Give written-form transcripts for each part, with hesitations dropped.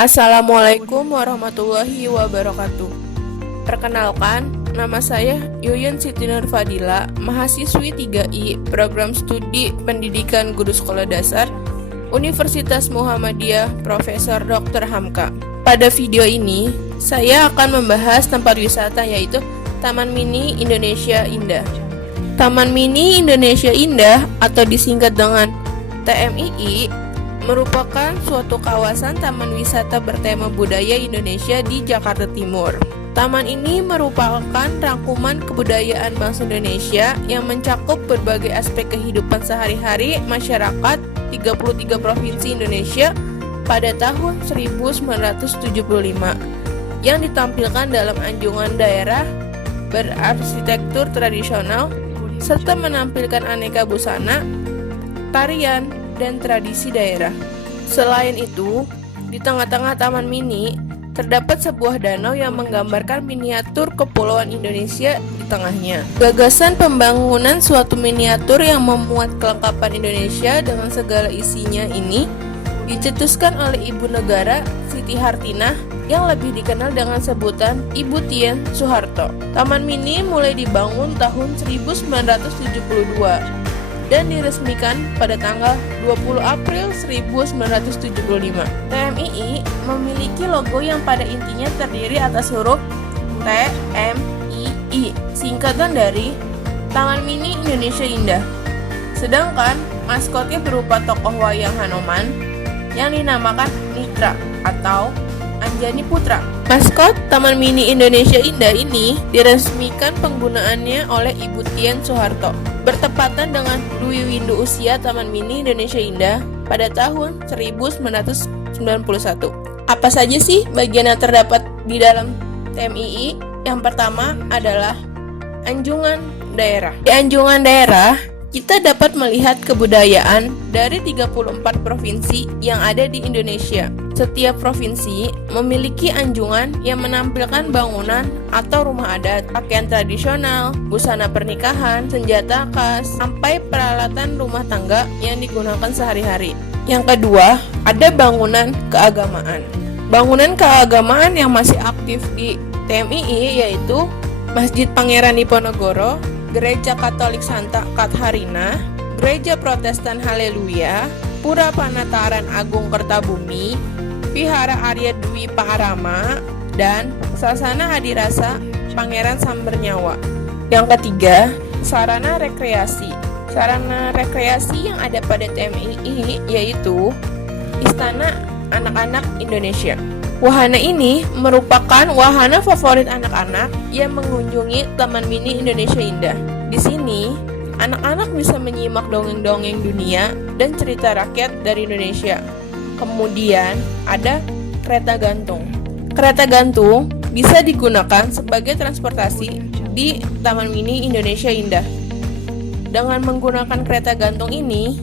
Assalamualaikum warahmatullahi wabarakatuh. Perkenalkan, nama saya Yuyun Siti Nurfadila, mahasiswi 3I Program Studi Pendidikan Guru Sekolah Dasar Universitas Muhammadiyah Profesor Dr. Hamka. Pada video ini, saya akan membahas tempat wisata yaitu Taman Mini Indonesia Indah. Taman Mini Indonesia Indah atau disingkat dengan TMII merupakan suatu kawasan taman wisata bertema budaya Indonesia di Jakarta Timur. Taman ini merupakan rangkuman kebudayaan bangsa Indonesia yang mencakup berbagai aspek kehidupan sehari-hari masyarakat 33 provinsi Indonesia pada tahun 1975 yang ditampilkan dalam anjungan daerah berarsitektur tradisional serta menampilkan aneka busana, tarian, dan tradisi daerah. Selain itu, di tengah-tengah Taman Mini terdapat sebuah danau yang menggambarkan miniatur kepulauan Indonesia di tengahnya. Gagasan pembangunan suatu miniatur yang memuat kelengkapan Indonesia dengan segala isinya ini dicetuskan oleh Ibu Negara Siti Hartinah yang lebih dikenal dengan sebutan Ibu Tien Soeharto. Taman Mini mulai dibangun tahun 1972 dan diresmikan pada tanggal 20 April 1975. TMII memiliki logo yang pada intinya terdiri atas huruf TMII, singkatan dari Taman Mini Indonesia Indah. Sedangkan maskotnya berupa tokoh wayang Hanoman yang dinamakan Nitra atau Anjani Putra. Maskot Taman Mini Indonesia Indah ini diresmikan penggunaannya oleh Ibu Tien Soeharto bertepatan dengan Dwi Windu usia Taman Mini Indonesia Indah pada tahun 1991. Apa saja sih bagian yang terdapat di dalam TMII? Yang pertama adalah anjungan daerah. Di anjungan daerah, kita dapat melihat kebudayaan dari 34 provinsi yang ada di Indonesia. Setiap provinsi memiliki anjungan yang menampilkan bangunan atau rumah adat, pakaian tradisional, busana pernikahan, senjata khas, sampai peralatan rumah tangga yang digunakan sehari-hari. Yang kedua, ada bangunan keagamaan. Bangunan keagamaan yang masih aktif di TMII yaitu Masjid Pangeran Diponegoro, Gereja Katolik Santa Katharina, Gereja Protestan Haleluya, Pura Panataran Agung Kertabumi, Vihara Arya Dwi Paharama, dan Sasana Hadirasa Pangeran Sambernyawa. Yang ketiga, sarana rekreasi. Sarana rekreasi yang ada pada TMII yaitu Istana Anak-anak Indonesia. Wahana ini merupakan wahana favorit anak-anak yang mengunjungi Taman Mini Indonesia Indah. Di sini, anak-anak bisa menyimak dongeng-dongeng dunia dan cerita rakyat dari Indonesia. Kemudian ada kereta gantung. Kereta gantung bisa digunakan sebagai transportasi di Taman Mini Indonesia Indah. Dengan menggunakan kereta gantung ini,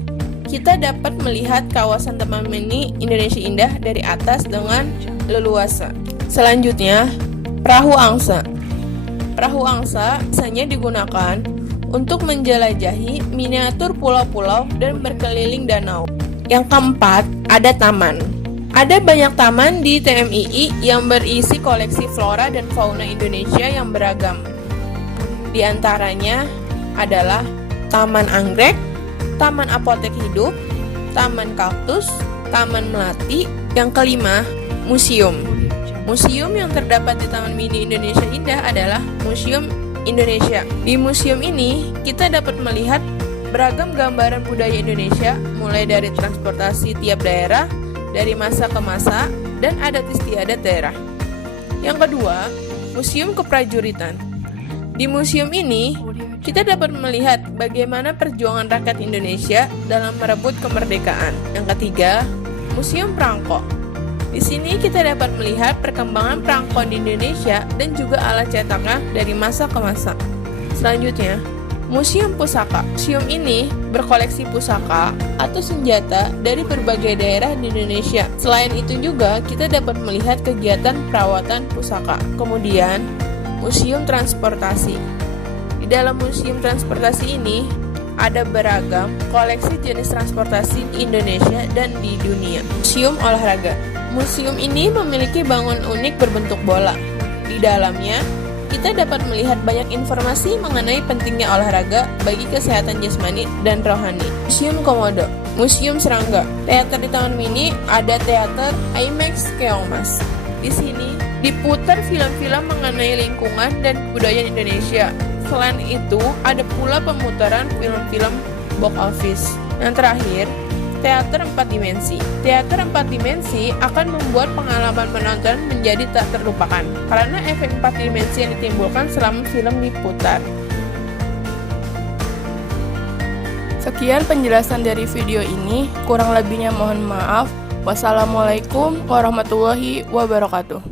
kita dapat melihat kawasan Taman Mini Indonesia Indah dari atas dengan leluasa. Selanjutnya, perahu angsa. Perahu angsa biasanya digunakan untuk menjelajahi miniatur pulau-pulau dan berkeliling danau. Yang keempat, ada taman. Ada banyak taman di TMII yang berisi koleksi flora dan fauna Indonesia yang beragam. Di antaranya adalah Taman Anggrek, Taman Apotek Hidup, Taman Kaktus, Taman Melati. Yang kelima, museum. Museum yang terdapat di Taman Mini Indonesia Indah adalah Museum Indonesia. Di museum ini, kita dapat melihat beragam gambaran budaya Indonesia, mulai dari transportasi tiap daerah, dari masa ke masa, dan adat istiadat daerah. Yang kedua, Museum Keprajuritan. Di museum ini, kita dapat melihat bagaimana perjuangan rakyat Indonesia dalam merebut kemerdekaan. Yang ketiga, Museum Perangko. Di sini kita dapat melihat perkembangan perangko di Indonesia dan juga alat cetaknya dari masa ke masa. Selanjutnya, Museum Pusaka. Museum ini berkoleksi pusaka atau senjata dari berbagai daerah di Indonesia. Selain itu juga kita dapat melihat kegiatan perawatan pusaka. Kemudian, Museum Transportasi. Di dalam Museum Transportasi ini ada beragam koleksi jenis transportasi di Indonesia dan di dunia. Museum Olahraga. Museum ini memiliki bangunan unik berbentuk bola. Di dalamnya, kita dapat melihat banyak informasi mengenai pentingnya olahraga bagi kesehatan jasmani dan rohani. Museum Komodo, Museum Serangga. Teater di Taman Mini ada teater IMAX Keongmas. Di sini diputar film-film mengenai lingkungan dan kebudayaan Indonesia. Selain itu, ada pula pemutaran film-film box office. Yang terakhir, teater 4 dimensi. Teater 4 dimensi akan membuat pengalaman menonton menjadi tak terlupakan karena efek 4 dimensi yang ditimbulkan selama film diputar. Sekian penjelasan dari video ini, kurang lebihnya mohon maaf. Wassalamualaikum warahmatullahi wabarakatuh.